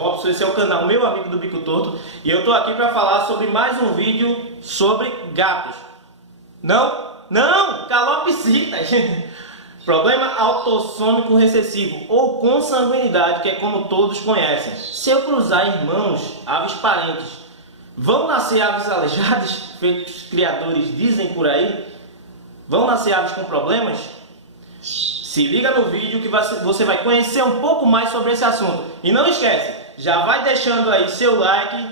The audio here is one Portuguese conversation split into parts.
Robson, esse é o canal Meu Amigo do Bico Torto e eu tô aqui para falar sobre mais um vídeo sobre gatos. Não, calopsitas. Problema autossômico recessivo ou consanguinidade, que é como todos conhecem. Se eu cruzar irmãos, aves parentes, vão nascer aves aleijadas, feitos criadores dizem por aí? Vão nascer aves com problemas? Se liga no vídeo que você vai conhecer um pouco mais sobre esse assunto. E não esquece, já vai deixando aí seu like,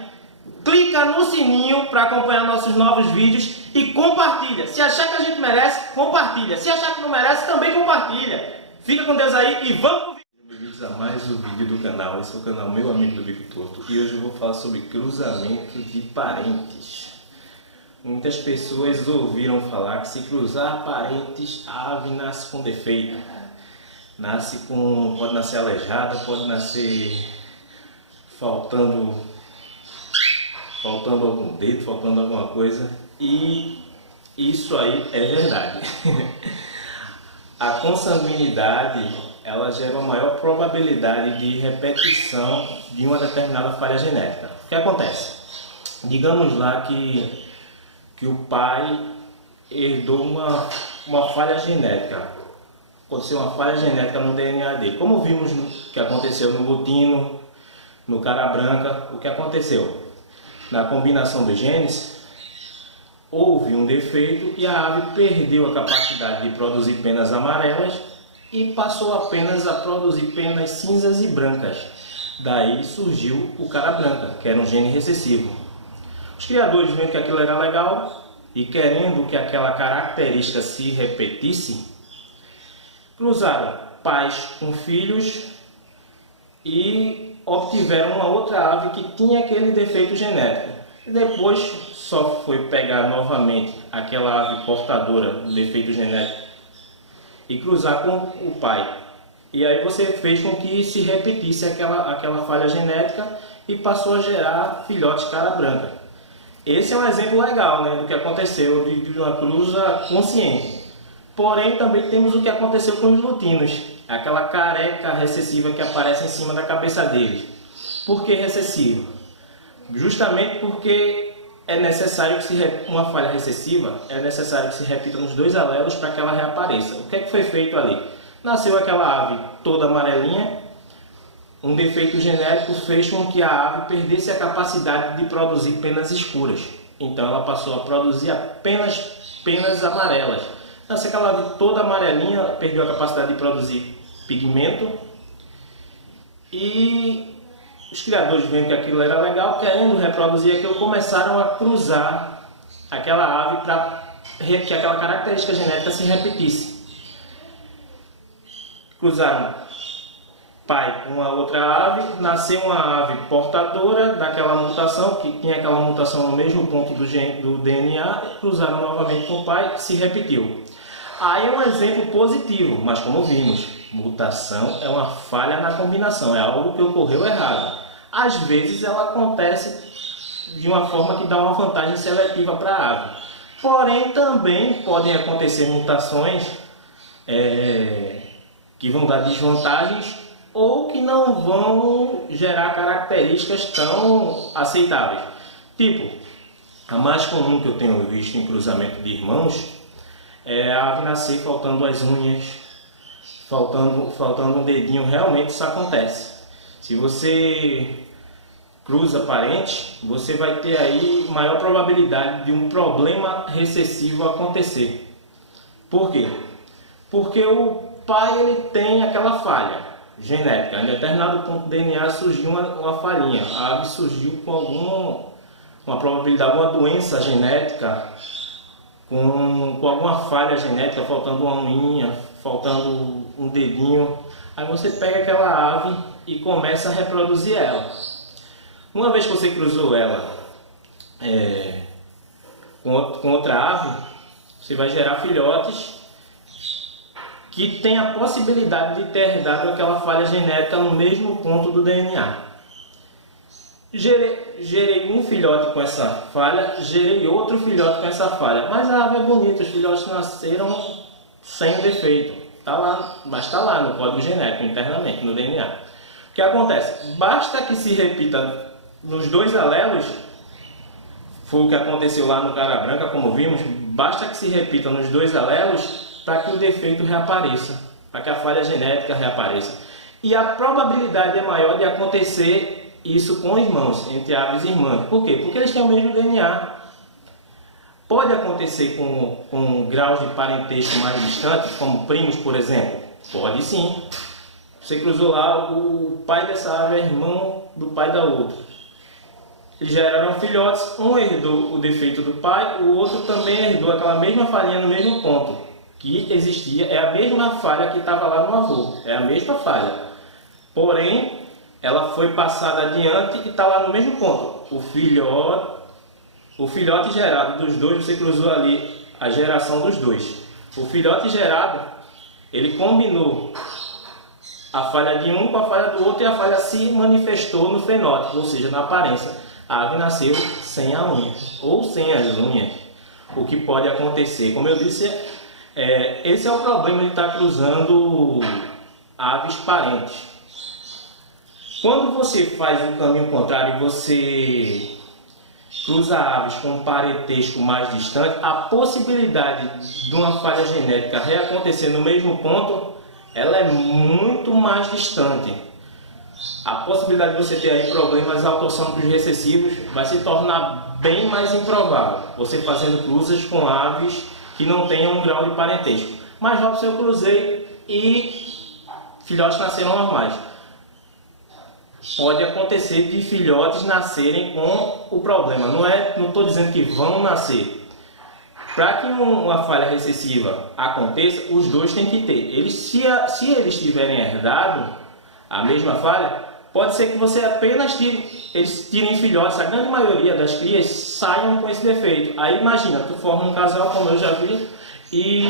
clica no sininho para acompanhar nossos novos vídeos e compartilha. Se achar que a gente merece, compartilha. Se achar que não merece, também compartilha. Fica com Deus aí e vamos pro vídeo. Bem-vindos a mais um vídeo do canal. Esse é o canal Meu Amigo do Bico Torto e hoje eu vou falar sobre cruzamento de parentes. Muitas pessoas ouviram falar que se cruzar parentes, a ave nasce com defeito. Pode nascer aleijada, pode nascer faltando algum dedo, faltando alguma coisa. E isso aí é verdade. A consanguinidade, ela gera uma maior probabilidade de repetição de uma determinada falha genética. O que acontece? Digamos lá que o pai herdou uma falha genética. Aconteceu uma falha genética no DNA dele. Como vimos que aconteceu no butino, no cara branca, o que aconteceu? Na combinação dos genes, houve um defeito e a ave perdeu a capacidade de produzir penas amarelas e passou apenas a produzir penas cinzas e brancas. Daí surgiu o cara branca, que era um gene recessivo. Os criadores, vendo que aquilo era legal e querendo que aquela característica se repetisse, cruzaram pais com filhos e obtiveram uma outra ave que tinha aquele defeito genético. E depois só foi pegar novamente aquela ave portadora do defeito genético e cruzar com o pai. E aí você fez com que se repetisse aquela falha genética e passou a gerar filhotes cara branca. Esse é um exemplo legal, né, do que aconteceu de uma cruza consciente. Porém, também temos o que aconteceu com os lutinos, aquela careca recessiva que aparece em cima da cabeça deles. Por que recessiva? Justamente porque é necessário uma falha recessiva, é necessário que se repita nos dois alelos para que ela reapareça. O que é que foi feito ali? Nasceu aquela ave toda amarelinha, um defeito genético fez com que a ave perdesse a capacidade de produzir penas escuras. Então ela passou a produzir apenas penas amarelas. Nasceu aquela ave toda amarelinha, perdeu a capacidade de produzir pigmento. E os criadores, vendo que aquilo era legal, querendo reproduzir aquilo, começaram a cruzar aquela ave para que aquela característica genética se repetisse. Cruzaram pai com uma outra ave, nasceu uma ave portadora daquela mutação, que tinha aquela mutação no mesmo ponto do DNA, cruzaram novamente com o pai, que se repetiu. Aí é um exemplo positivo, mas como vimos, mutação é uma falha na combinação, é algo que ocorreu errado. Às vezes ela acontece de uma forma que dá uma vantagem seletiva para a ave. Porém, também podem acontecer mutações que vão dar desvantagens ou que não vão gerar características tão aceitáveis. Tipo, a mais comum que eu tenho visto em cruzamento de irmãos é a ave nascer faltando as unhas, faltando um dedinho. Realmente isso acontece. Se você cruza parentes, você vai ter aí maior probabilidade de um problema recessivo acontecer. Por quê? Porque o pai ele tem aquela falha genética. Em determinado ponto do DNA surgiu uma falhinha. A ave surgiu com uma probabilidade, alguma doença genética, com alguma falha genética, faltando uma unha, faltando um dedinho. Aí você pega aquela ave e começa a reproduzir ela. Uma vez que você cruzou ela com outra ave, você vai gerar filhotes que tem a possibilidade de ter herdado aquela falha genética no mesmo ponto do DNA. Gerei um filhote com essa falha, gerei outro filhote com essa falha. Mas a ave é bonita, os filhotes nasceram sem defeito. Tá lá, mas está lá no código genético, internamente, no DNA. O que acontece? Basta que se repita nos dois alelos, foi o que aconteceu lá no cara branca, como vimos, basta que se repita nos dois alelos para que o defeito reapareça, para que a falha genética reapareça. E a probabilidade é maior de acontecer isso com irmãos, entre aves e irmãs. Por quê? Porque eles têm o mesmo DNA. Pode acontecer com graus de parentesco mais distantes, como primos, por exemplo? Pode sim. Você cruzou lá, o pai dessa ave é irmão do pai da outra. Eles já eram filhotes, um herdou o defeito do pai, o outro também herdou aquela mesma falhinha no mesmo ponto que existia. É a mesma falha que estava lá no avô, é a mesma falha. Porém, ela foi passada adiante e está lá no mesmo ponto. O filhote gerado dos dois, você cruzou ali a geração dos dois. O filhote gerado, ele combinou a falha de um com a falha do outro e a falha se manifestou no fenótipo, ou seja, na aparência. A ave nasceu sem a unha ou sem as unhas, o que pode acontecer. Como eu disse, esse é o problema de estar cruzando aves parentes. Quando você faz o caminho contrário, você cruza aves com um parentesco mais distante, a possibilidade de uma falha genética reacontecer no mesmo ponto, ela é muito mais distante. A possibilidade de você ter aí problemas autossômicos recessivos vai se tornar bem mais improvável, você fazendo cruzas com aves que não tenham um grau de parentesco. Mas Robson, eu cruzei e filhotes nasceram normais. Pode acontecer de filhotes nascerem com o problema. Não estou dizendo que vão nascer. Para que uma falha recessiva aconteça, os dois têm que ter. Se eles tiverem herdado a mesma falha, pode ser que você apenas eles tirem filhotes. A grande maioria das crias saiam com esse defeito. Aí imagina, tu forma um casal, como eu já vi, e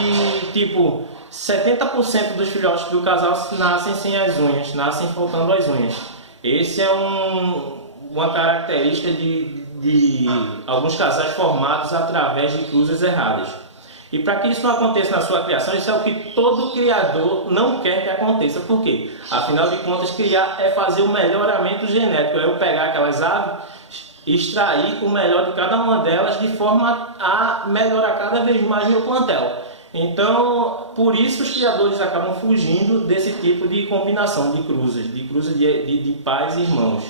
tipo 70% dos filhotes do casal nascem sem as unhas, nascem faltando as unhas. Esse é uma característica de alguns casais formados através de cruzes erradas. E para que isso não aconteça na sua criação, isso é o que todo criador não quer que aconteça. Por quê? Afinal de contas, criar é fazer o melhoramento genético. É eu pegar aquelas aves, extrair o melhor de cada uma delas de forma a melhorar cada vez mais meu plantel. Então, por isso os criadores acabam fugindo desse tipo de combinação de cruzas de pais e irmãos.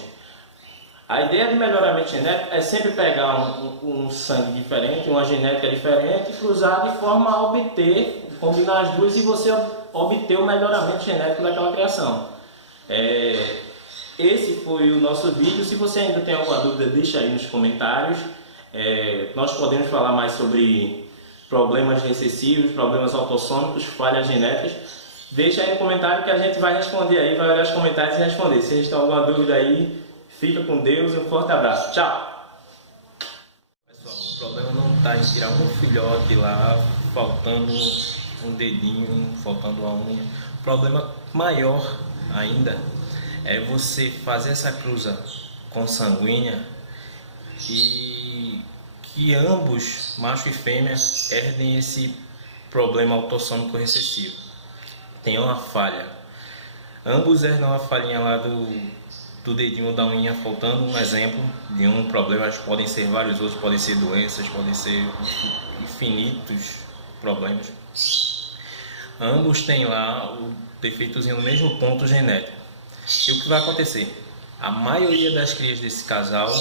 A ideia de melhoramento genético é sempre pegar um sangue diferente, uma genética diferente, cruzar de forma a combinar as duas e você obter o melhoramento genético daquela criação. Esse foi o nosso vídeo. Se você ainda tem alguma dúvida, deixa aí nos comentários. Nós podemos falar mais sobre problemas recessivos, problemas autossômicos, falhas genéticas. Deixa aí no comentário que a gente vai responder aí, vai olhar os comentários e responder. Se vocês têm alguma dúvida aí, fica com Deus e um forte abraço. Tchau! Pessoal, o problema não está em tirar um filhote lá, faltando um dedinho, faltando uma unha. O problema maior ainda é você fazer essa cruza consanguínea e que ambos, macho e fêmea, herdem esse problema autossômico recessivo. Tem uma falha. Ambos herdam a falhinha lá do dedinho ou da unha faltando, um exemplo de um problema. Podem ser vários outros, podem ser doenças, podem ser infinitos problemas. Ambos têm lá o defeitozinho no mesmo ponto genético. E o que vai acontecer? A maioria das crias desse casal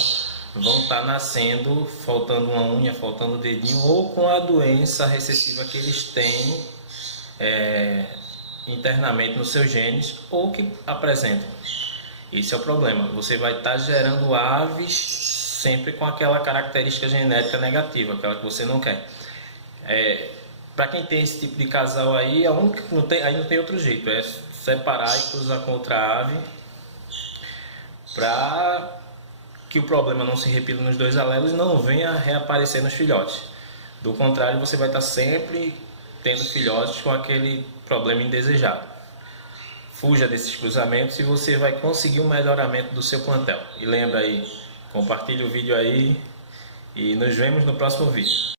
vão estar nascendo faltando uma unha, faltando o dedinho, ou com a doença recessiva que eles têm internamente nos seus genes, ou que apresentam. Esse é o problema. Você vai estar gerando aves sempre com aquela característica genética negativa, aquela que você não quer. Para quem tem esse tipo de casal aí, aí não tem outro jeito, é separar e cruzar com outra ave para que o problema não se repita nos dois alelos e não venha a reaparecer nos filhotes. Do contrário, você vai estar sempre tendo filhotes com aquele problema indesejado. Fuja desses cruzamentos e você vai conseguir um melhoramento do seu plantel. E lembra aí, compartilhe o vídeo aí e nos vemos no próximo vídeo.